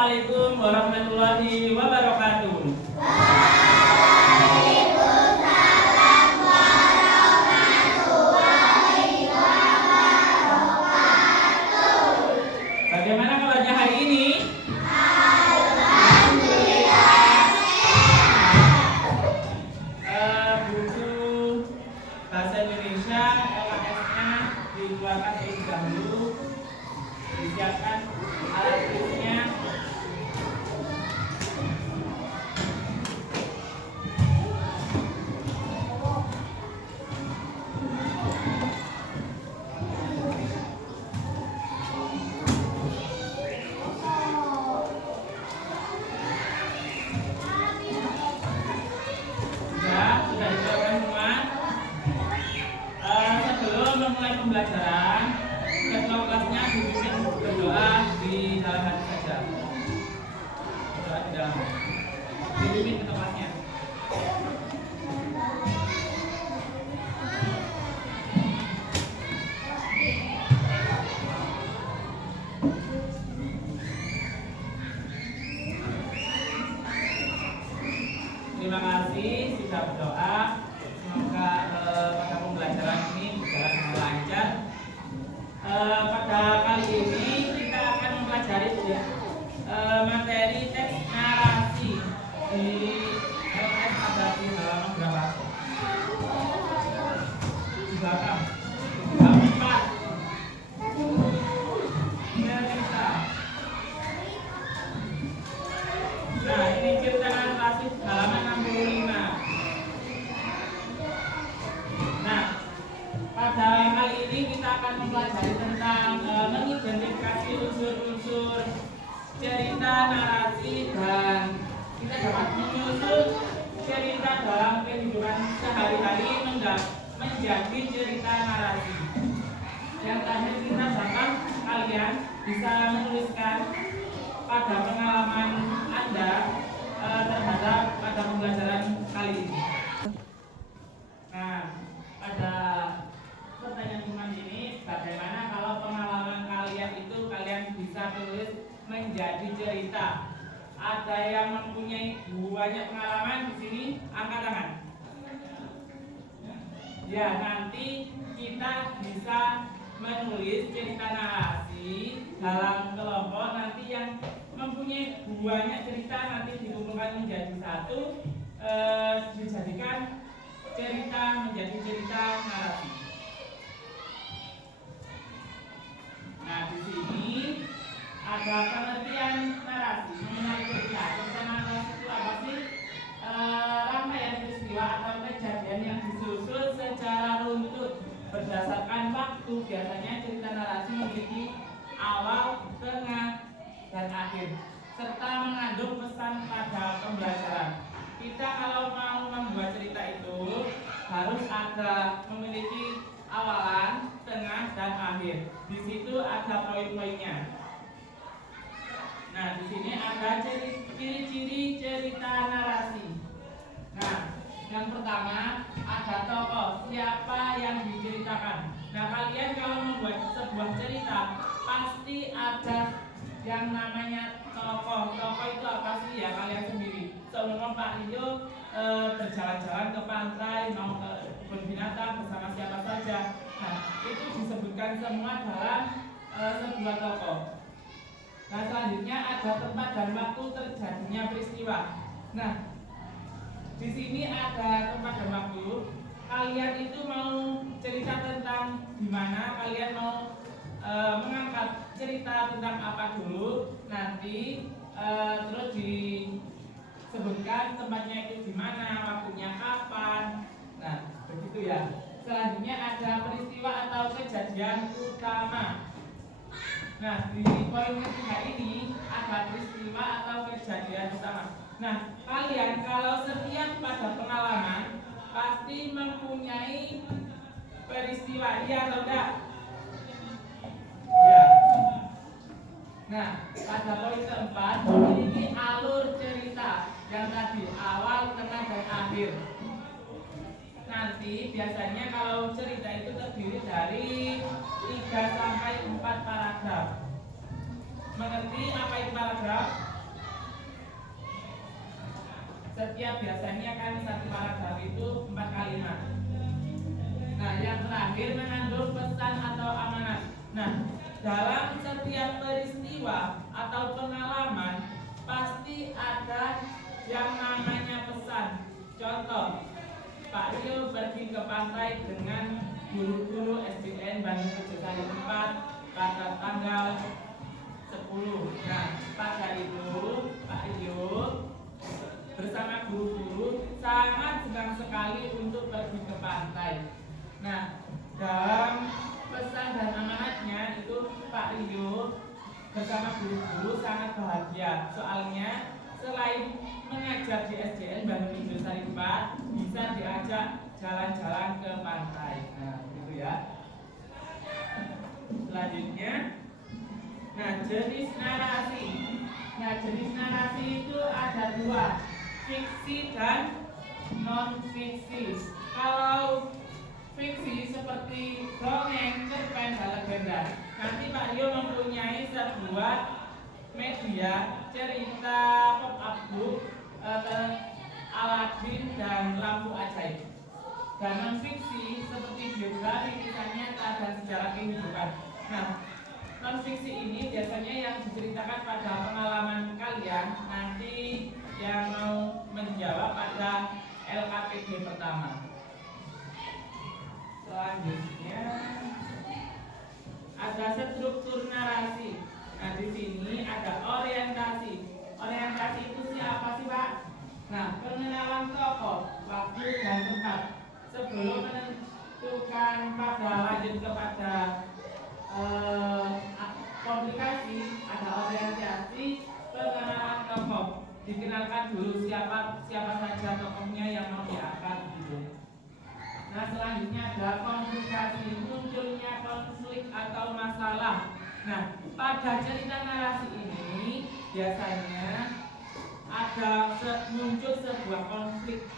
Assalamualaikum warahmatullahi wabarakatuh. Bagaimana kabarnya hari ini? Buku bahasa Indonesia LKS-nya dikeluarkan terlebih dahulu, disiapkan alat tulisnya. Sudah disiapkan semua. Sebelum memulai pembelajaran, ketua kelasnya dibimbing berdoa di dalam hati saja. Berdoa di dalam hati. Dibimbing ketua kelasnya. Terima kasih sudah berdoa. Semoga pada pembelajaran ini berjalan dengan lancar. Pada kali ini kita akan mempelajari materi teks narasi di LKS ada di halaman berapa? Di belakang. Di halaman 4. Cerita. Nah, ini cerita narasi halaman 65. Nah, pada kali ini kita akan mempelajari tentang mengidentifikasi unsur-unsur cerita narasi dan kita dapat menyusun cerita dalam kehidupan sehari-hari menjadi cerita narasi. Yang terakhir kita dapat kalian bisa menuliskan pada pengalaman Anda terhadap pada pembelajaran kali ini. Nah, pada pertanyaan teman ini, bagaimana kalau pengalaman kalian itu kalian bisa tulis menjadi cerita? Ada yang mempunyai banyak pengalaman di sini, angkat tangan. Ya, nanti kita bisa menulis cerita narasi dalam kelompok. Nanti yang mempunyai banyak cerita nanti dikumpulkan menjadi satu, dijadikan cerita menjadi cerita narasi. Nah, di sini ada pengertian narasi mengenai cerita. Cerita narasi itu apa sih? Rangkaian peristiwa atau kejadian yang disusun secara runtut berdasarkan waktu. Biasanya cerita narasi memiliki awal, tengah, dan akhir, serta mengandung pesan pada pembelajaran. Kita kalau mau membuat cerita itu harus ada memiliki awalan, tengah, dan akhir. Di situ ada poin-poinnya. Nah, di sini ada ciri-ciri cerita narasi. Nah, yang pertama ada tokoh, siapa yang diceritakan. Nah, kalian kalau membuat sebuah cerita pasti ada yang namanya tokoh. Tokoh itu apa sih ya kalian sendiri? Seumpama Pak Rio berjalan-jalan ke pantai, mau ke kebun binatang bersama siapa saja. Nah, itu disebutkan semua dalam sebuah tokoh. Nah, selanjutnya ada tempat dan waktu terjadinya peristiwa. Nah, di sini ada tempat dan waktu. Kalian itu mau cerita tentang di mana? Kalian mau mengangkat cerita tentang apa dulu? Nanti terus disebutkan tempatnya itu di mana, waktunya kapan. Nah, begitu ya. Selanjutnya ada peristiwa atau kejadian utama. Nah, di poin ketiga ini ada peristiwa atau kejadian utama. Nah, kalian kalau setiap pada pengalaman pasti mempunyai peristiwa, iya atau enggak? Ya. Nah, pada poin keempat memiliki alur cerita yang tadi awal, tengah, dan akhir. Nanti biasanya kalau cerita itu terdiri dari 3 sampai 4 paragraf. Mengerti apa itu paragraf? Setiap biasanya kan satu paragraf itu 4 kalimat. Nah, yang terakhir mengandung pesan atau amanat. Nah, dalam setiap peristiwa atau pengalaman pasti ada yang namanya pesan. Contoh, Pak Rio pergi ke pantai dengan guru-guru SDN Bandung 7 pada tanggal 10. Nah, pada itu Pak Rio bersama guru-guru sangat senang sekali untuk pergi ke pantai. Nah, dalam pesan dan amanatnya itu Pak Rio bersama guru-guru sangat bahagia. Soalnya selain mengajar di SDN Bandung Indrasari 4, bisa diajak jalan-jalan ke pantai. Nah, gitu ya. Selanjutnya, nah jenis narasi. Nah, jenis narasi itu ada 2, fiksi dan non fiksi. Kalau fiksi seperti dongeng, cerpen, dan legenda. Nanti Pak Rio mempunyai sebuah media cerita pop-up book, Aladin dan Lampu Ajaib. Dan non fiksi seperti biografi, kisah nyata, dan sejarah kehidupan. Nah, non fiksi ini biasanya yang diceritakan pada pengalaman kalian. Nanti yang mau menjawab pada LKPD pertama. Selanjutnya ada struktur narasi. Nah, di sini ada orientasi. Orientasi itu siapa sih, Pak? Nah, pengenalan tokoh, waktu dan tempat. Sebelum menentukan pada lanjut kepada komplikasi, ada orientasi, pengenalan tokoh. Dikenalkan dulu siapa saja tokohnya yang mau diangkat gitu. Nah, selanjutnya ada komplikasi, munculnya konflik atau masalah. Nah, pada cerita narasi ini biasanya ada muncul sebuah konflik.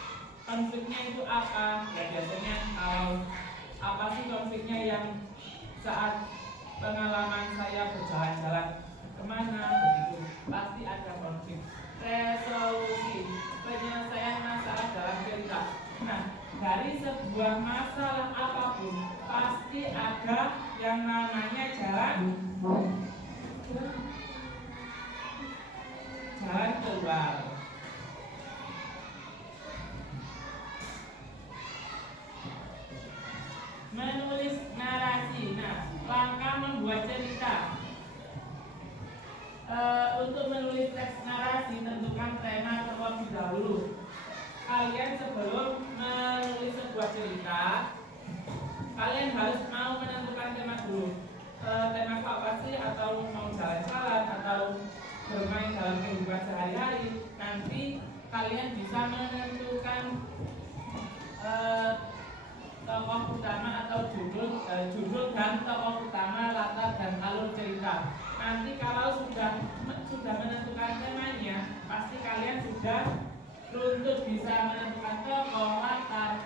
Konfliknya itu apa? Ya biasanya apa sih konfliknya yang saat pengalaman saya berjalan-jalan kemana begitu, pasti ada konflik. Resolusi, penyelesaian masalah dalam cerita. Nah, dari sebuah masalah apapun pasti ada yang namanya jalan keluar. Menulis narasi. Nah, langkah membuat cerita. Untuk menulis teks narasi, tentukan tema terlebih dahulu. Kalian sebelum menulis sebuah cerita, kalian harus mau menentukan tema dulu. Tema apa sih? Atau mau jalan-jalan atau bermain dalam kehidupan sehari-hari. Nanti kalian bisa menentukan tokoh utama atau judul dan tokoh utama, latar dan alur cerita. Nanti kalau sudah menentukan temanya, pasti kalian sudah untuk bisa menentukan tokoh, latar,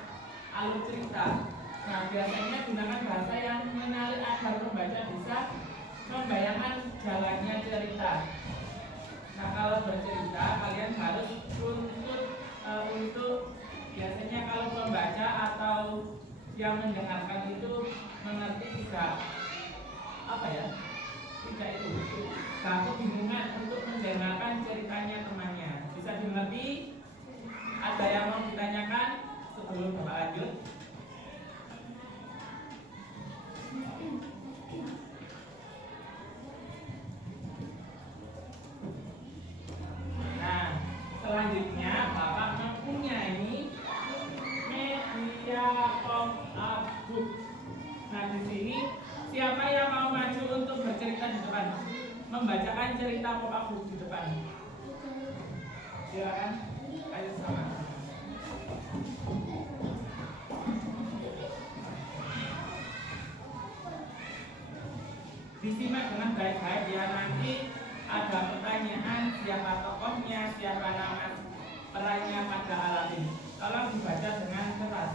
alur cerita. Nah, biasanya gunakan bahasa yang menarik agar pembaca bisa membayangkan jalannya cerita. Nah, kalau bercerita kalian harus untuk biasanya kalau pembaca atau yang mendengarkan itu mengerti tidak kebingungan untuk mendengarkan ceritanya temannya. Bisa dimengerti? Ada yang mau ditanyakan sebelum Bapak lanjut? Nah, selanjutnya Bapak mempunyai media pop-up book. Nah, di sini siapa yang mau maju untuk bercerita di depan, membacakan cerita pop-up book di depan? Silakan, ayo sama. Disimak dengan baik-baik ya, nanti ada pertanyaan siapa tokohnya, siapa nama perannya pada Aladin. Tolong dibaca dengan keras.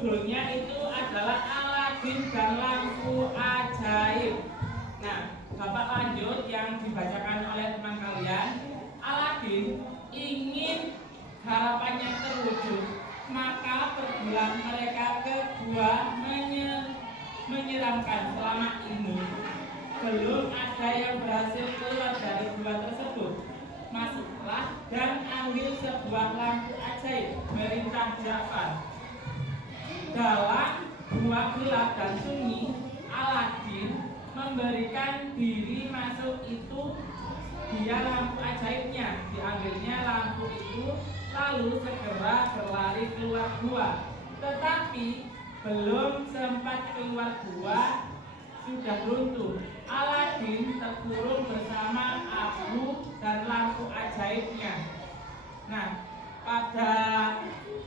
judulnya itu adalah Aladin dan Lampu Ajaib. Nah, Bapak lanjut yang dibacakan oleh teman kalian. Aladin ingin harapannya terwujud, maka perbulan mereka kedua menyeramkan. Selama ini belum ada yang berhasil keluar dari gua tersebut. Masuklah dan ambil sebuah lampu ajaib, perintah Ja'far. Dalam gua gelap dan sunyi, Aladin memberikan diri masuk itu. Dia lampu ajaibnya, diambilnya lampu itu, lalu segera berlari keluar gua. Tetapi belum sempat keluar gua, sudah runtuh. Aladin terkurung bersama abu dan lampu ajaibnya. Nah, pada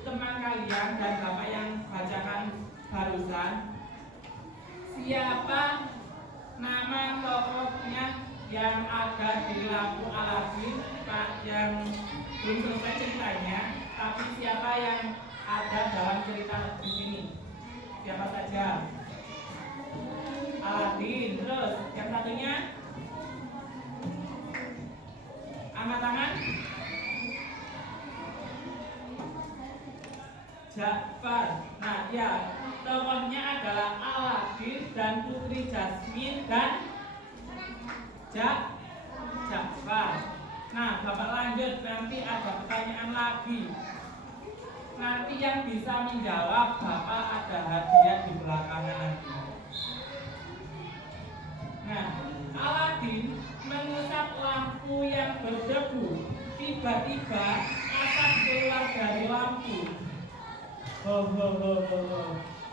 teman kalian dan bapak yang bacakan barusan, siapa nama tokohnya yang ada di lampu Aladin? Pak, yang belum selesai ceritanya, tapi siapa yang ada dalam cerita di sini? Siapa saja? Aladin. Terus yang satunya angkat tangan. Ja'far. Nah, ya, tokohnya adalah Aladin dan Putri Jasmine dan Ja'far. Nah, Bapak lanjut, nanti ada pertanyaan lagi. Nanti yang bisa menjawab Bapak ada hadiah di belakangan nanti. Nah, Aladin mengusap lampu yang berdebu. Tiba-tiba asap keluar dari lampu. Ho ho ho ho ho.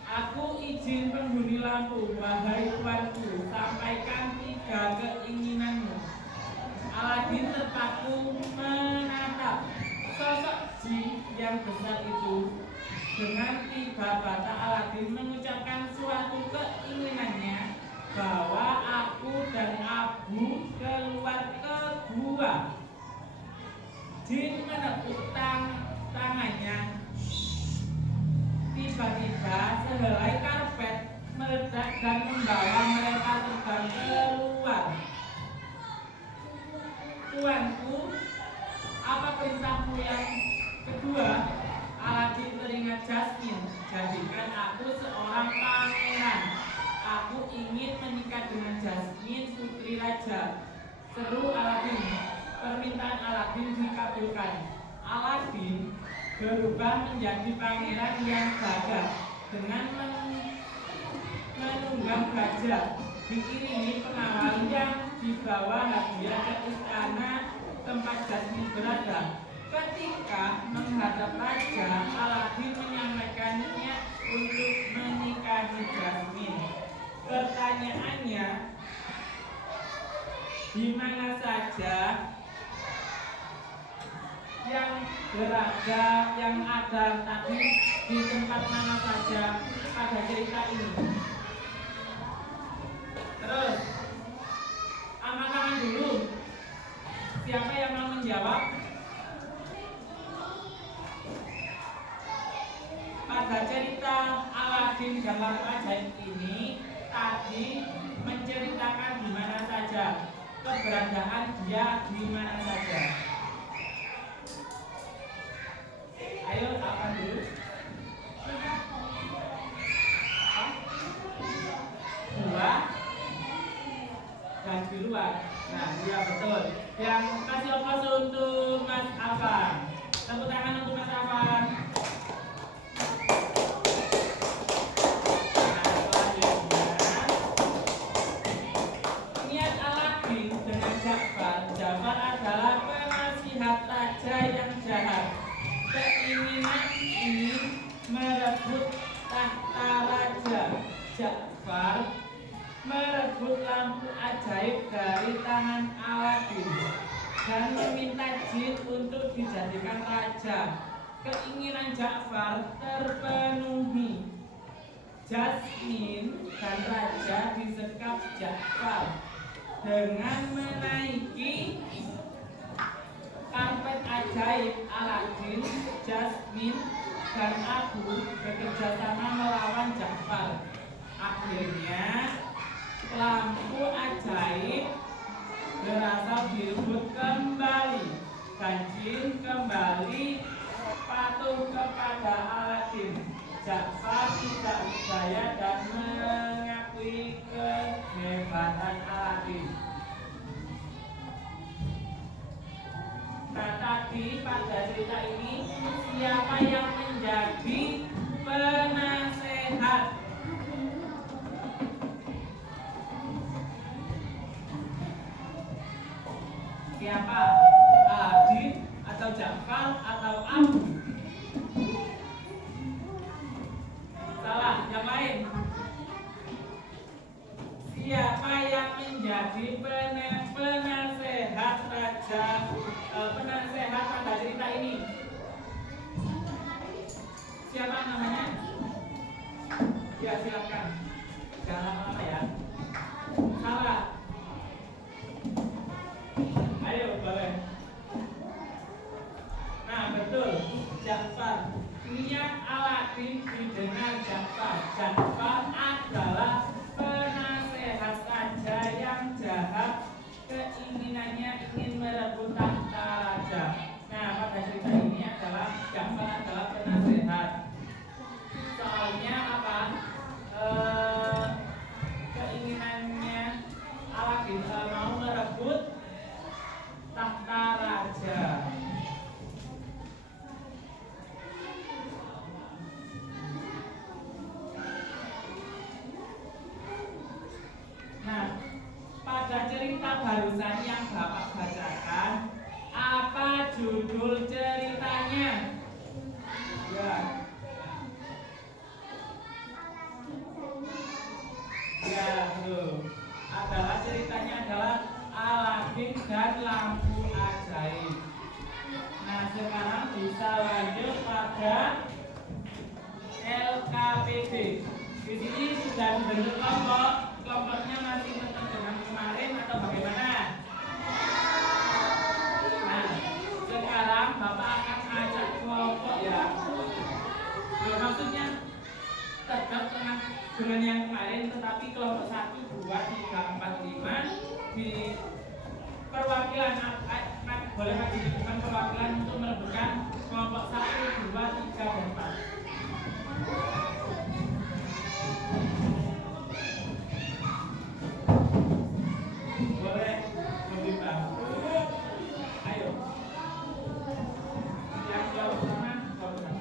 Aku izin penghuni lampu, wahai tuanku, sampaikan 3 keinginanmu. Aladin terpaku menatap sosok jin yang besar itu. Dengan tiba-tiba Aladin mengucapkan suatu keinginannya, bahwa aku dan Abu keluar ke gua. Jin menepuk tangannya. Tiba-tiba sehelai karpet meledak dan membawa mereka terbang keluar. Tuanku, apa perintahmu yang kedua? Aladin teringat Jasmine. Jadikan aku seorang pangeran. Aku ingin menikah dengan Jasmine, putri raja. Seru Aladin. Permintaan Aladin dikabulkan. Aladin berubah menjadi pangeran yang gagah dengan menunggang gajah, diiringi pengawal yang dibawa hadiah ke istana tempat Jasmine berada. Ketika menghadap raja, Aladin menyampaikan niat untuk menikahi Jasmine. Pertanyaannya, di mana saja yang berada, yang ada tadi, di tempat mana saja pada cerita ini? Terus, angkat tangan dulu. Siapa yang mau menjawab? Pada cerita Aladin dan lampu ajaib ini tadi menceritakan di mana saja, keberadaan dia di mana saja. Ayo, apa dulu? Gua dan di luar. Nah, iya betul. Yang kasih aplaus untuk Mas Afan. Tepuk tangan untuk Mas Afan. Ja'far adalah penasihat raja yang jahat. Keinginan ini merebut tahta raja. Ja'far merebut lampu ajaib dari tangan Aladin dan meminta jin untuk dijadikan raja. Keinginan Ja'far terpenuhi. Jasmine dan raja disekap Ja'far dengan menaiki karpet ajaib Aladin. Jasmine dan aku bekerja sama melawan Ja'far. Akhirnya lampu ajaib berasal direbut kembali dan jin kembali patuh kepada Aladin. Ja'far tidak berdaya dan mengakui kehebatan Aladin. Nah, tadi pada cerita ini siapa yang menjadi penasehat? Siapa? Aladin atau Ja'far atau Abu? Salah, yang lain. Siapa yang menjadi penasehat raja, penasehat pada cerita ini? Siapa namanya? Ya, silakan. Jangan lama ya. Salah. Ayo, boleh. Nah, betul. Ja'far. Niat Aladin didengar Ja'far. Ja'far adalah penasehat raja yang jahat, keinginannya ingin merebut tahta raja. Nah, pada cerita ini adalah Ja'far adalah penasehat. Soalnya apa? Keinginannya Aladin mau merebut tahta raja. Nah, pada cerita barusan yang Bapak bacakan, apa judul ceritanya? Ya. Ya, betul. Adalah ceritanya adalah Aladin dan lampu ajaib. Nah, sekarang bisa lanjut pada LKPD. Di sini sudah dibentuk kelompok. Kelompoknya masih tetap dengan kemarin atau bagaimana? Nah, sekarang Bapak akan ngajak kelompok ya. Maksudnya tetap dengan yang kemarin, tetapi kelompok 1, 2, 3, 4, 5 di perwakilan boleh dibutuhkan perwakilan untuk merebutkan kelompok 1, 2, 3, dan 4. Boleh membimbang. Ayo. Yang kelompok pertama, kelompok 1.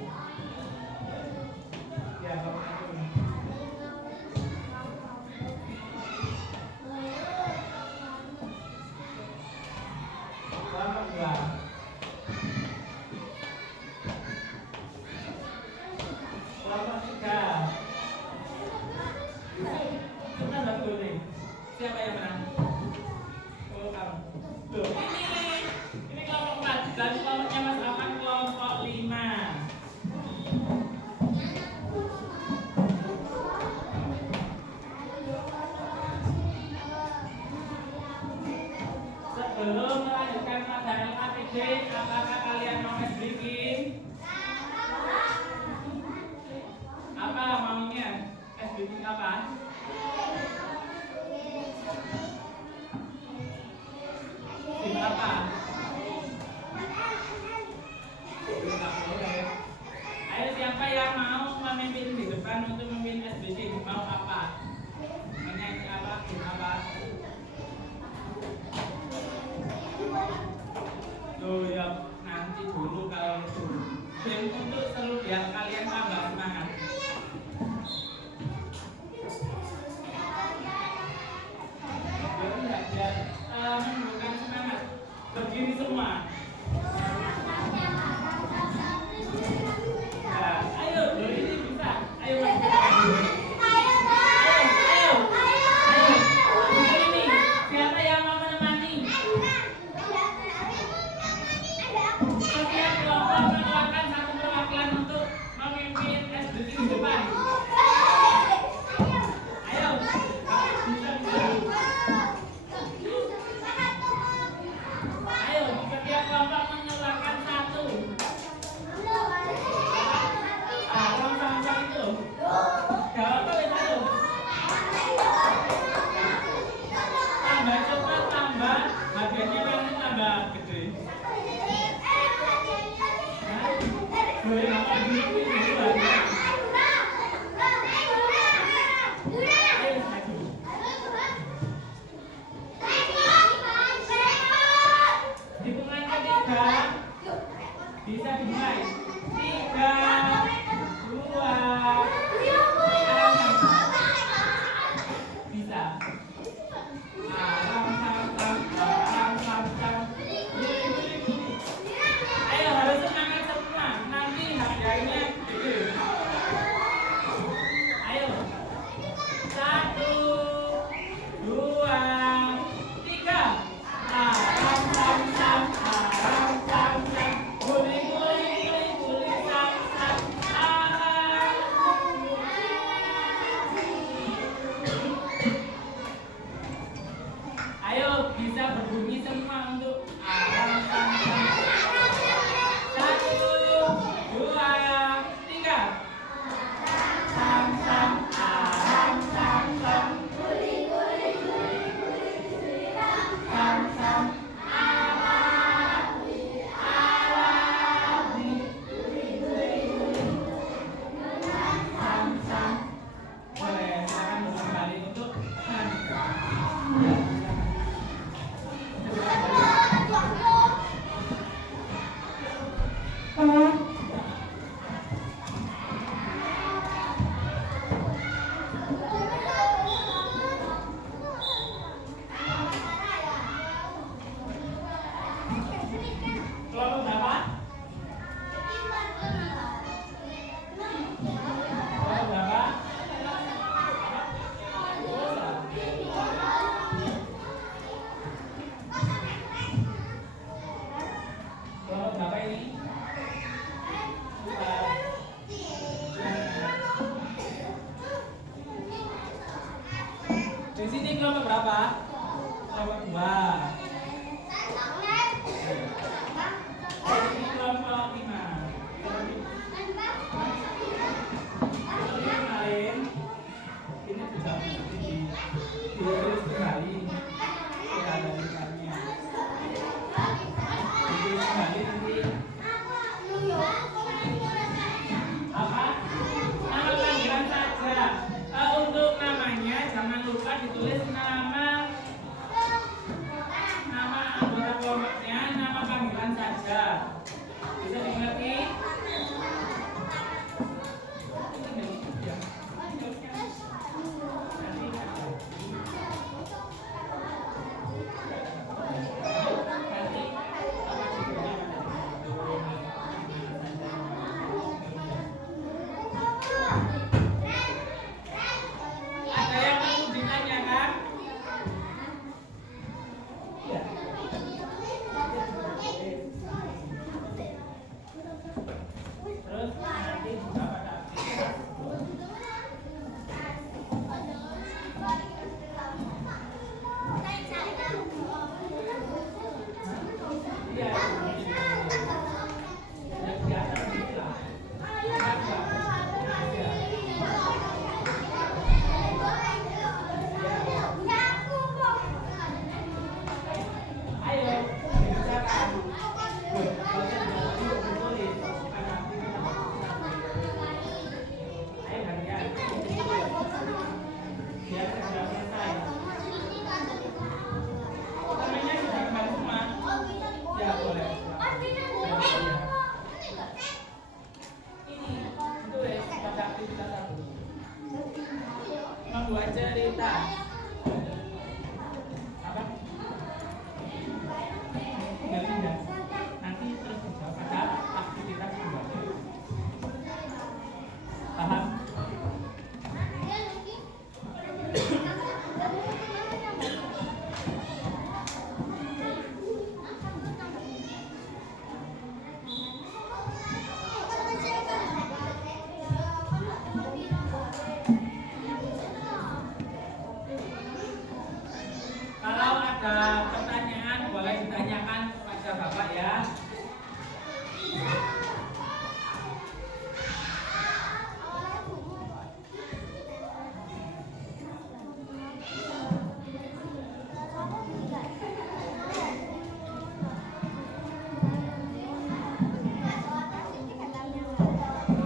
Ya, kelompok 1. Kelompok 2. Kelompok 3. Kita udah dulu nih. Siapa yang menang? Oh, kamu. Tuh, ini kelompok 4. Dan kelompoknya Mas Aman kelompok 5. Sebelum melanjutkan materi LKPD, apakah kalian mau bikin? Apa maunya? Bikin apa? Tim apa? Ayo, siapa yang mau memimpin di depan untuk memimpin SBC? Mau apa? Menyanyi apa? Tim apa? Tuh ya, nanti dulu kalau itu tim untuk seru biar kalian tambah semangat. Biar menimbulkan semangat. Begini semua. Ya, ayo, ini bisa. Ayo, begini. Siapa yang mau menemani? Setiap kelompok mengeluarkan satu perwakilan untuk memimpin SBC di depan. Ayo, bisa. Ayo, setiap kelompok mengeluarkan satu. Bisa dimulai. 3, 2, bisa. Ayo harus semangat semua. Nanti harganya gede. Ayo. 1, 2, 3. Aram sam sam, aram sam sam, guling guling guling guling sam sam, aram. Ayo bisa berbunyi semua untuk aram sam sam. 1, 2, 3. Sam sam, aram sam sam, sam sam, aram, aram, sam sam. Boleh silakan kembali untuk kelompok berapa? Kelompok berapa? Kelompok berapa ini? Di sini kelompok berapa? Kelompok 2. Ini kelompok 5. Kemarin ini bisa ditulis kembali. Tidak ada tulisannya. Ditulis kembali nanti. Apa? Nama panggilan saja. Untuk namanya jangan lupa ditulis nama anggota kelompoknya, nama panggilan saja. Bisa dimengerti? Ada yang mau ditanyakan? Ya. Terus nanti juga pada aktivitas. Iya. Yang biasa gitu lah. Ayo, silakan. Ayo gantian. Biar segera selesai. Namanya sudah kembali semua. Ya boleh. Ini tulis pada aktivitas 1. Membuat cerita. Apa? Tinggal pindah. Nanti terus dijawab pada aktivitas 2. Paham? Kalau ada pertanyaan boleh ditanyakan kepada Bapak ya.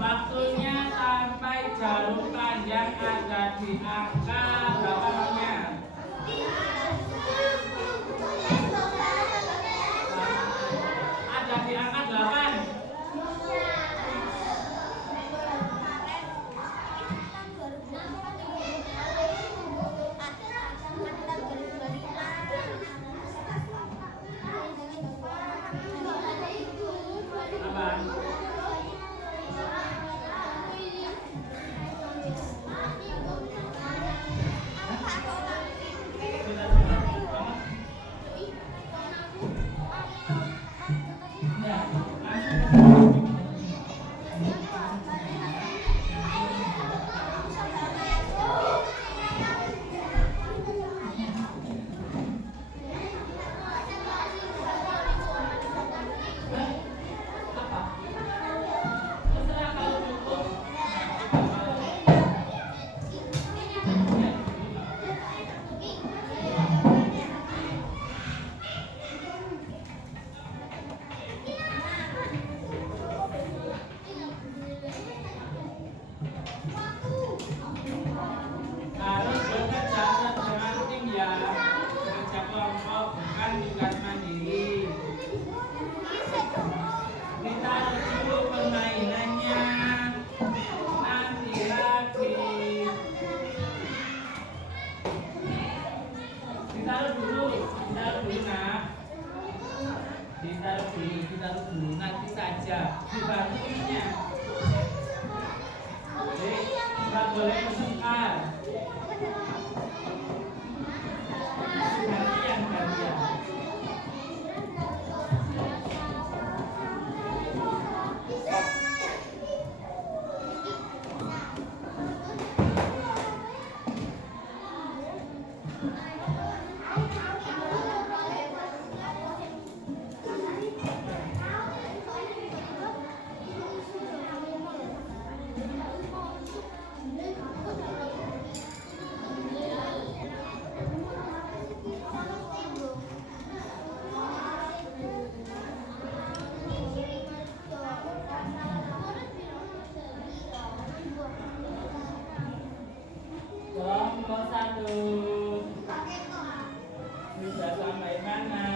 Waktunya sampai jarum panjang ada di angka berapa nomornya? Ada di angka 8. dibantunya. Jadi nggak boleh bertengkar. Gantian. Kelompok 1 bisa sampai mana?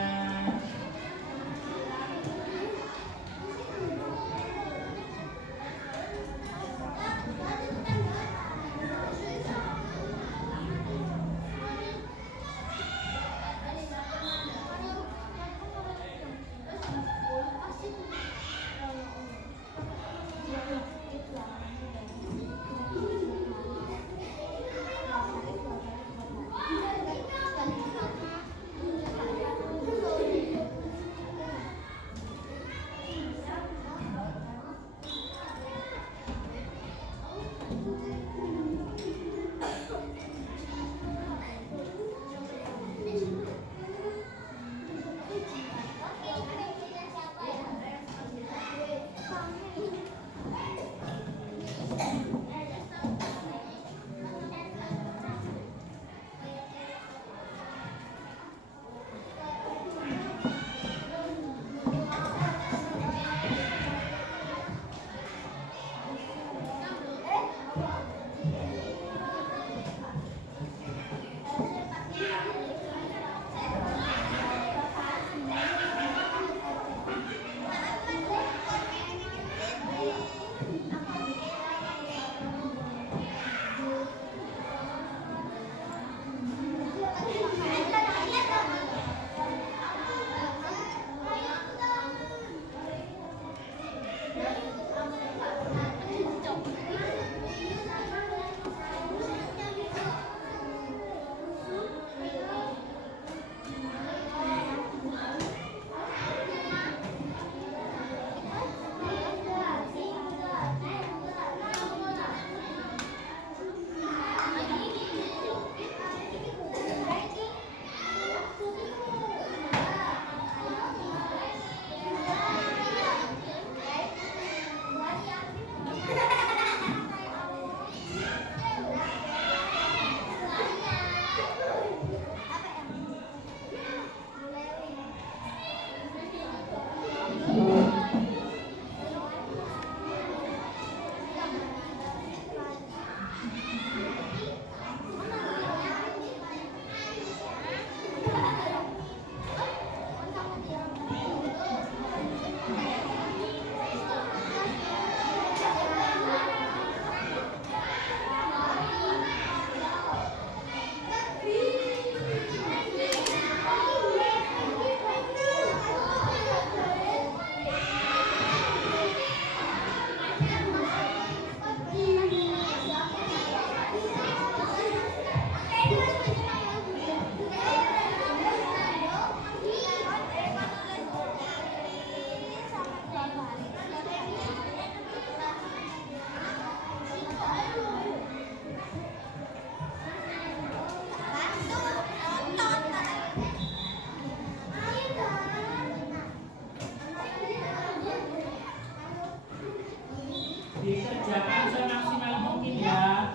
Dikerjakan semaksimal mungkin ya.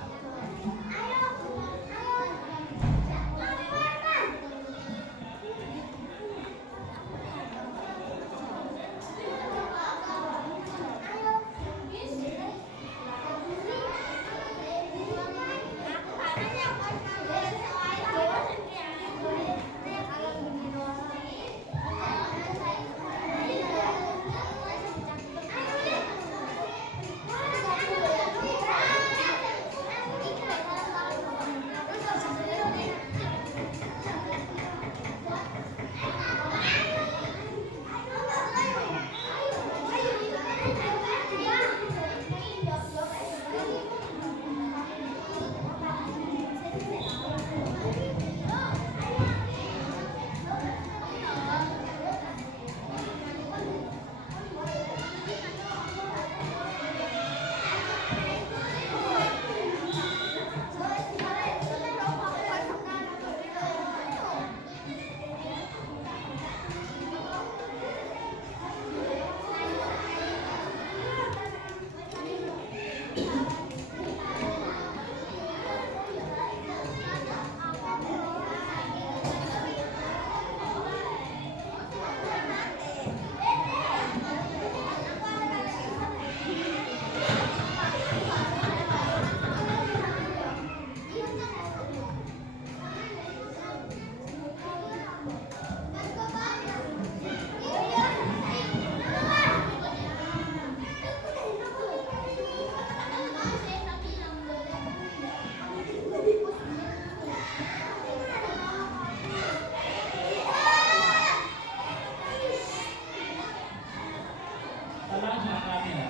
Tolong jangan rame ya.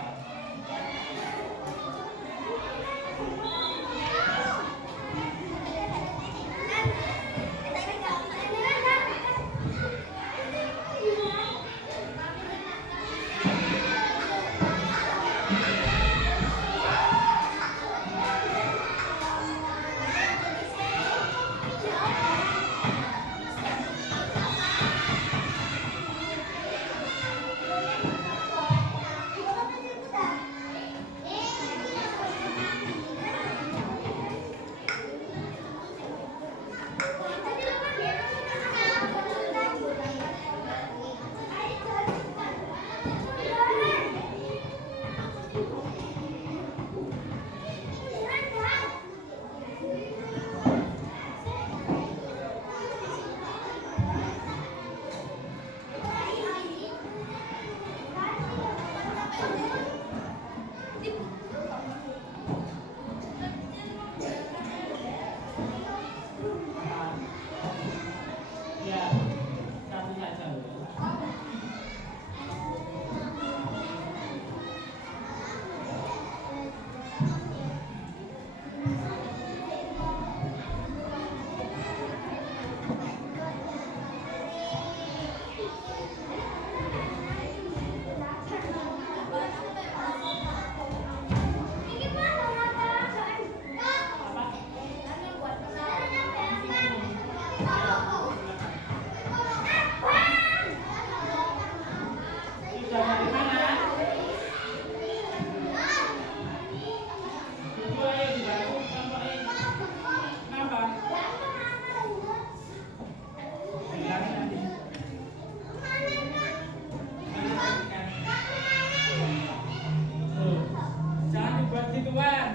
Ya, satu saja. Sudah dari mana? Ibu ayo dibantu kelompokin. Kenapa? Bilangin nanti. Tuh, jangan dibuat gituan.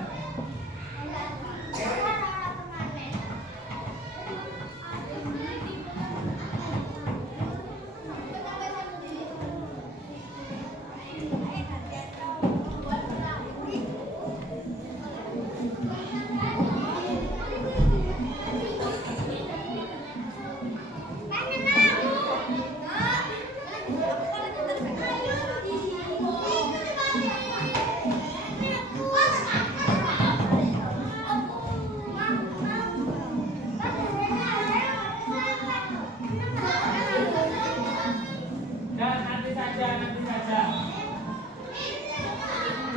Dan nanti saja.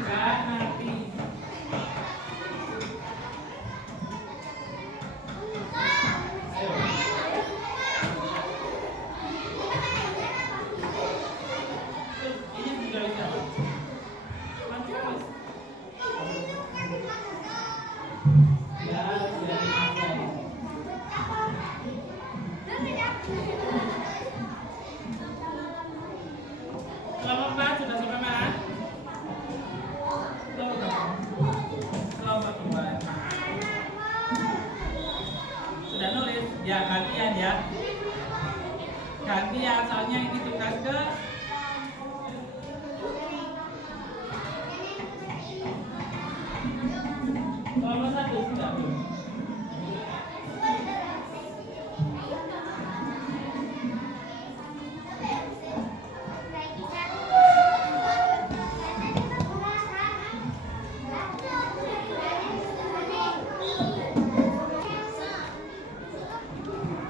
Dan nanti. Ayo. Ini sudah bisa. Maju terus. Ya, sudah bisa. Selamat sudah sampai mana? Selamat kembali. Sudah nulis? Ya, gantian ya. Gantian, soalnya ini tugas ke nomor 1 sudah belum?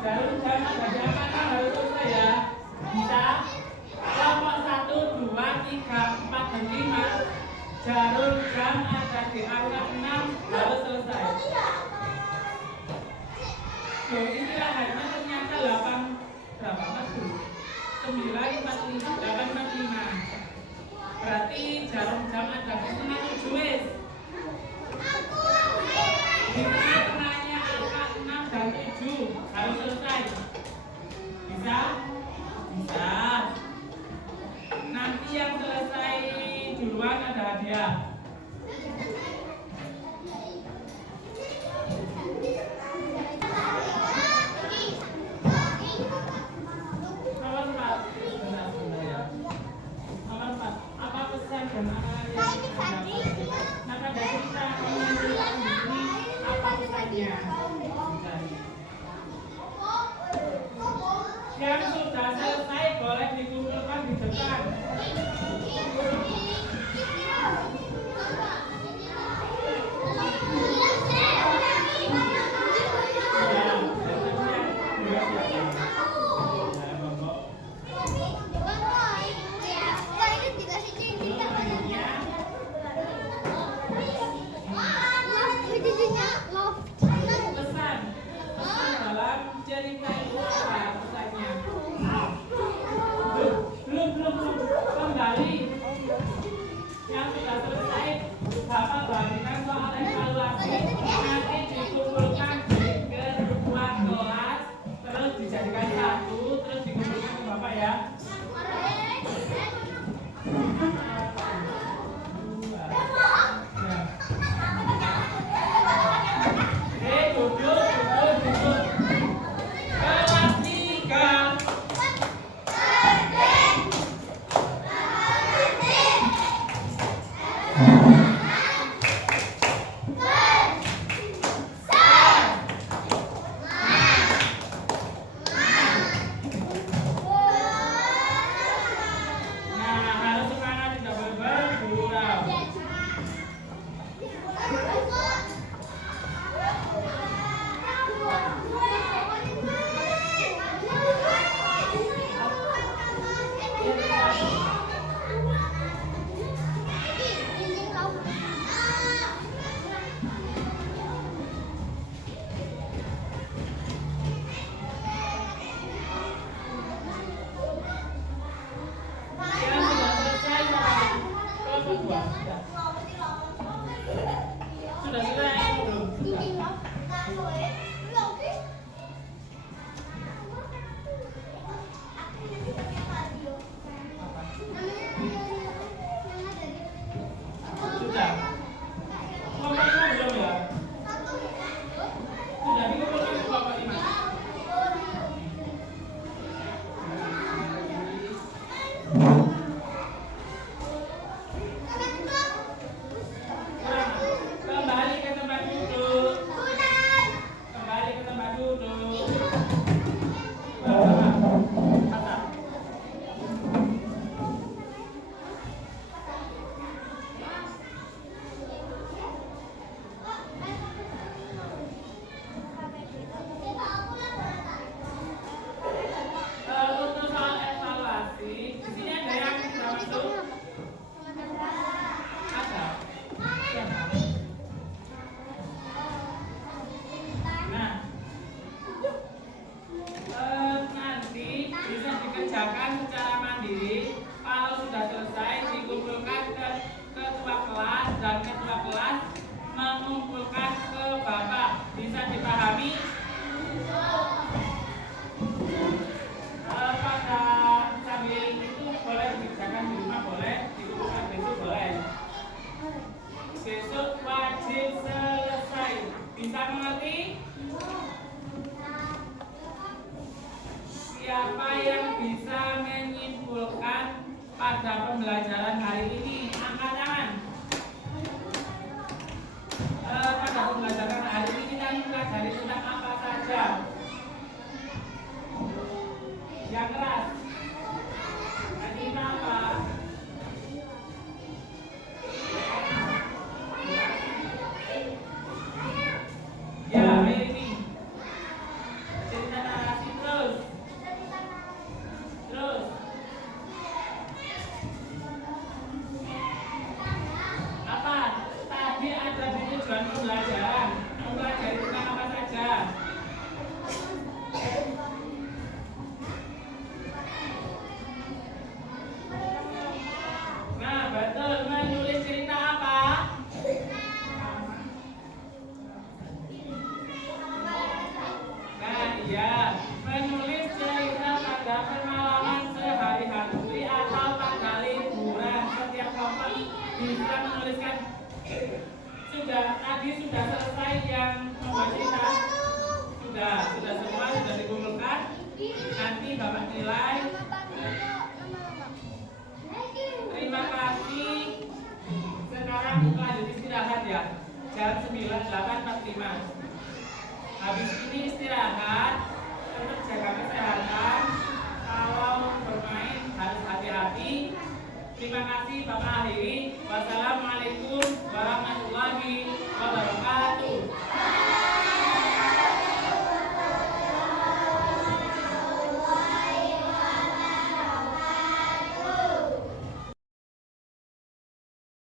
Jarum jam ada mana harus selesai ya? Bisa? Kelompok 1, 2, 3, 4, dan 5. Jarum jam ada di angka 6 harus selesai. Loh, ini lahannya ternyata 8 berapa? 945. Berarti jarum jam ada di tengah 7 wis. Di tengah-tengahnya angka 6 dan 7 harus selesai. Bisa? Bisa. Nanti yang selesai duluan ada hadiah. Nomor 4. Benar ya. Nomor 4. Apa pesan dan apa yang Nada ada cerita yang ini apa pesannya? Yang sudah selesai boleh dikumpulkan di depan. dua. Sudah belum? Sudah. Sudah. Kelompok 5 belum ya? Sudah dikumpulkan ke kelompok 5. Kembali ke tempat duduk. Kembali ke tempat duduk. Atas. Untuk soal evaluasi, di sini ada yang sudah masuk? Ada. Nah, nanti bisa dikerjakan secara mandiri. Kalau sudah selesai, dikumpulkan ke ketua kelas dan ketua kelas mengumpulkan ke bapak. Bisa dipahami? Pada sambil itu boleh dikerjakan di rumah, boleh dikumpulkan besok, boleh. Besok wajib selesai. Bisa mengerti? Siapa yang bisa menyimpulkan pada pembelajaran hari ini? Angkat tangan. Pada pembelajaran hari ini kita mempelajari tentang apa saja? Yang keras. Tadi apa? Ya, ini. Cerita narasi terus. Terus. Apa? Tadi ada di tujuan pembelajaran. Mempelajari tentang apa saja? Nah, betul. Menulis cerita apa? Nah, iya. Menulis cerita pada pengalaman sehari-hari atau pada liburan. Setiap kelompok bisa menuliskan. Tadi sudah selesai yang membuat cerita. Sudah semua sudah dikumpulkan. Nanti Bapak nilai. Terima kasih. Sekarang lanjut istirahat ya. Jam 9:45. Habis ini istirahat. Tetap jaga kesehatan. Kalau bermain harus hati-hati. Terima kasih.